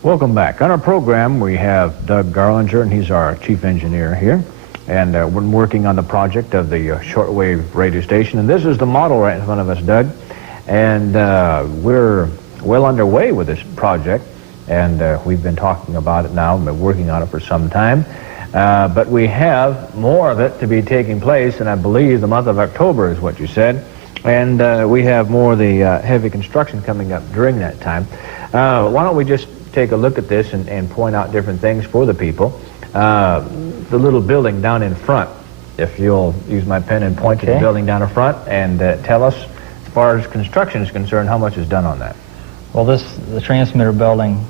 Welcome back. On our program, we have Doug Garlinger, and he's our chief engineer here. And we're working on the project of the shortwave radio station. And this is the model right in front of us, Doug. And we're well underway with this project. And we've been talking about it now, been working on it for some time. But we have more of it to be taking place, and I believe the month of October is what you said. And we have more of the heavy construction coming up during that time. Why don't we just take a look at this and point out different things for the people. The little building down in front, if you'll use my pen and point to the building down in front and tell us, as far as construction is concerned, how much is done on that? Well, the transmitter building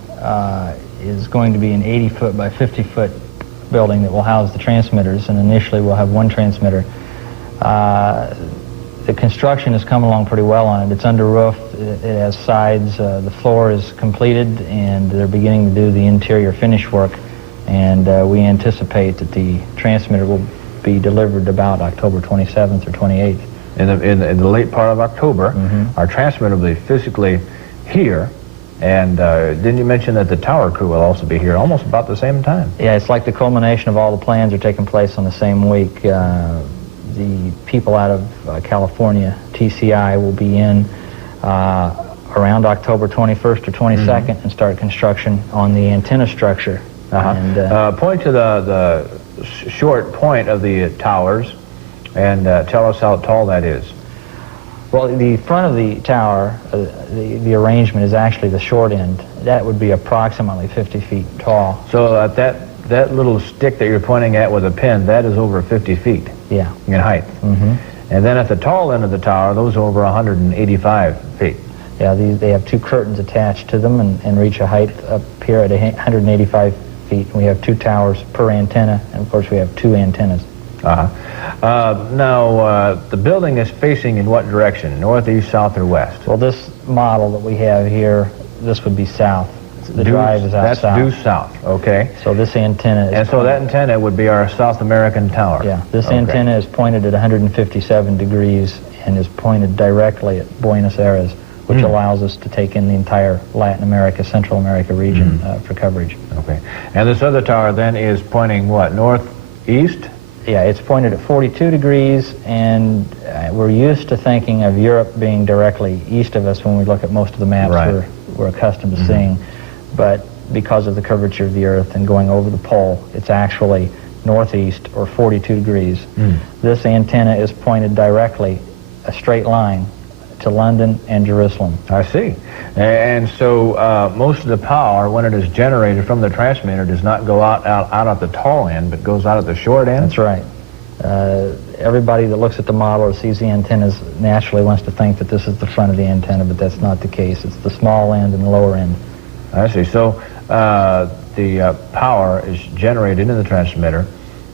is going to be an 80-foot by 50-foot building that will house the transmitters, and initially we'll have one transmitter. The construction has come along pretty well on it. It's under roof, it has sides, the floor is completed, and they're beginning to do the interior finish work. And we anticipate that the transmitter will be delivered about October 27th or 28th. In the late part of October, our transmitter will be physically here. And didn't you mention that the tower crew will also be here almost about the same time? Yeah, it's like the culmination of all the plans are taking place on the same week. The people out of California, TCI, will be in around October 21st or 22nd and start construction on the antenna structure. And, point to the short point of the towers and tell us how tall that is. Well, the front of the tower, the arrangement is actually the short end. That would be approximately 50 feet tall. So that little stick that you're pointing at with a pin, that is over 50 feet in height. And then at the tall end of the tower, those are over 185 feet. Yeah, they have two curtains attached to them and reach a height up here at 185 feet. We have two towers per antenna, and of course we have two antennas. Now, the building is facing in what direction? North, east, south, or west? Well, this model that we have here, this would be south. The drive is out south. That's due south, okay. So this antenna is... And so that antenna would be our South American tower. Yeah, this antenna is pointed at 157 degrees and is pointed directly at Buenos Aires, which allows us to take in the entire Latin America, Central America region for coverage. Okay. And this other tower then is pointing what, northeast? Yeah, it's pointed at 42 degrees, and we're used to thinking of Europe being directly east of us when we look at most of the maps we're accustomed to seeing. But because of the curvature of the Earth and going over the pole, it's actually northeast or 42 degrees. This antenna is pointed directly, a straight line, to London and Jerusalem. I see. And so most of the power, when it is generated from the transmitter, does not go out at the tall end, but goes out at the short end? That's right. Everybody that looks at the model or sees the antennas naturally wants to think that this is the front of the antenna, but that's not the case. It's the small end and the lower end. I see. So the power is generated in the transmitter,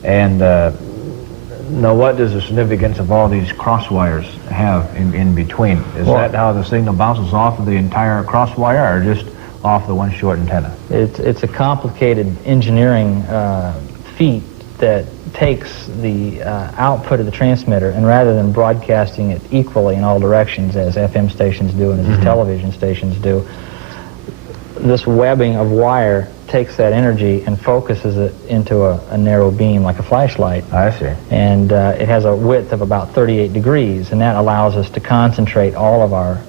and now what does the significance of all these cross wires have in between? Is that how the signal bounces off of the entire cross wire, or just off the one short antenna? It's a complicated engineering feat that takes the output of the transmitter, and rather than broadcasting it equally in all directions as FM stations do and as television stations do, this webbing of wire takes that energy and focuses it into a narrow beam like a flashlight. I see. And it has a width of about 38 degrees, and that allows us to concentrate all of our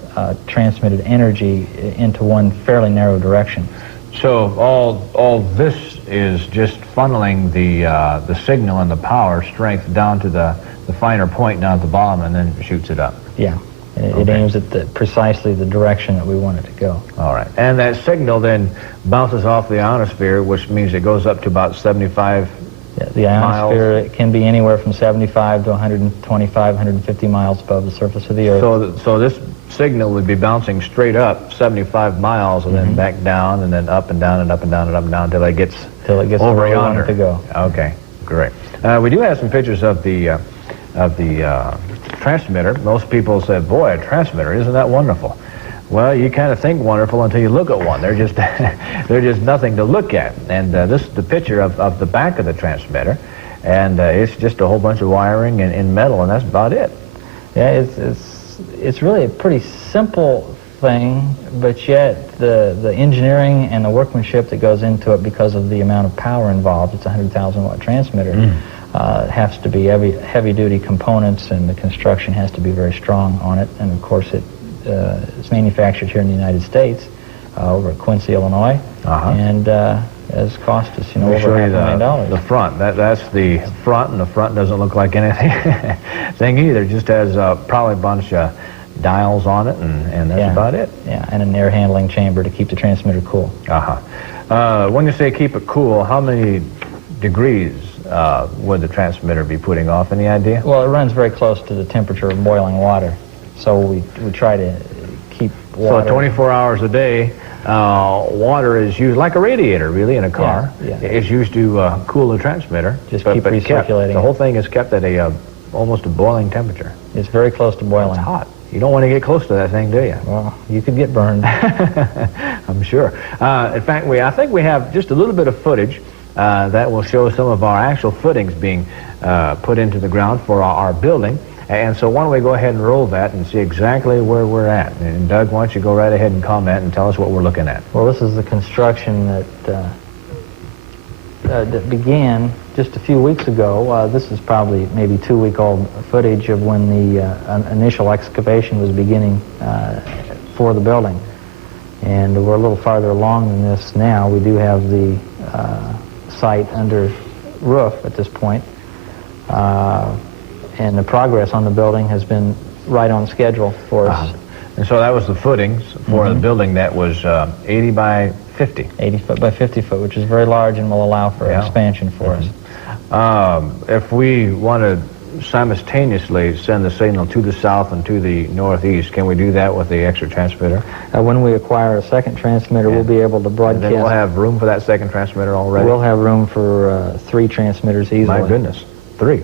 transmitted energy into one fairly narrow direction. So all this is just funneling the signal and the power strength down to the finer point down at the bottom, and then shoots it up. Yeah. It aims at precisely the direction that we want it to go. All right. And that signal then bounces off the ionosphere, which means it goes up to about 75 the ionosphere miles. Can be anywhere from 75 to 125, 150 miles above the surface of the Earth. So this signal would be bouncing straight up 75 miles and then back down and then up and down and up and down and up and down until it gets over yonder. To go. Okay, great. We do have some pictures of the transmitter. Most people said, boy, a transmitter, isn't that wonderful? Well, you kind of think wonderful until you look at one. They're just they're just nothing to look at. And this is the picture of the back of the transmitter, and it's just a whole bunch of wiring in metal, and that's about it. Yeah, it's really a pretty simple thing, but yet the engineering and the workmanship that goes into it because of the amount of power involved, it's a 100,000 watt transmitter, has to be heavy duty components, and the construction has to be very strong on it. And of course it's manufactured here in the United States over at Quincy, Illinois, and has cost us over $500,000. The front, that's the front, and the front doesn't look like anything either. It just has probably a bunch of dials on it, and that's about it. Yeah, and an air handling chamber to keep the transmitter cool. When you say keep it cool, how many degrees would the transmitter be putting off? Any idea? Well, it runs very close to the temperature of boiling water, so we try to keep water. So 24 hours a day, water is used like a radiator, really, in a car. It's used to cool the transmitter. Just keep recirculating. The whole thing is kept at almost a boiling temperature. It's very close to boiling. It's hot. You don't want to get close to that thing, do you? Well, you could get burned. I'm sure. In fact, I think we have just a little bit of footage that will show some of our actual footings being put into the ground for our building. And so why don't we go ahead and roll that and see exactly where we're at. And Doug, why don't you go right ahead and comment and tell us what we're looking at. Well, this is the construction that began just a few weeks ago. This is probably maybe 2-week-old footage of when the initial excavation was beginning for the building. And we're a little farther along than this now. We do have the site under roof at this point. And the progress on the building has been right on schedule for us. And so that was the footings for the building that was 80 by 50. 80 foot by 50 foot, which is very large and will allow for expansion for us. If we want to simultaneously send the signal to the south and to the northeast, can we do that with the extra transmitter? When we acquire a second transmitter, we'll be able to broadcast. And then we'll have room for that second transmitter already? We'll have room for 3 transmitters easily. My goodness, 3.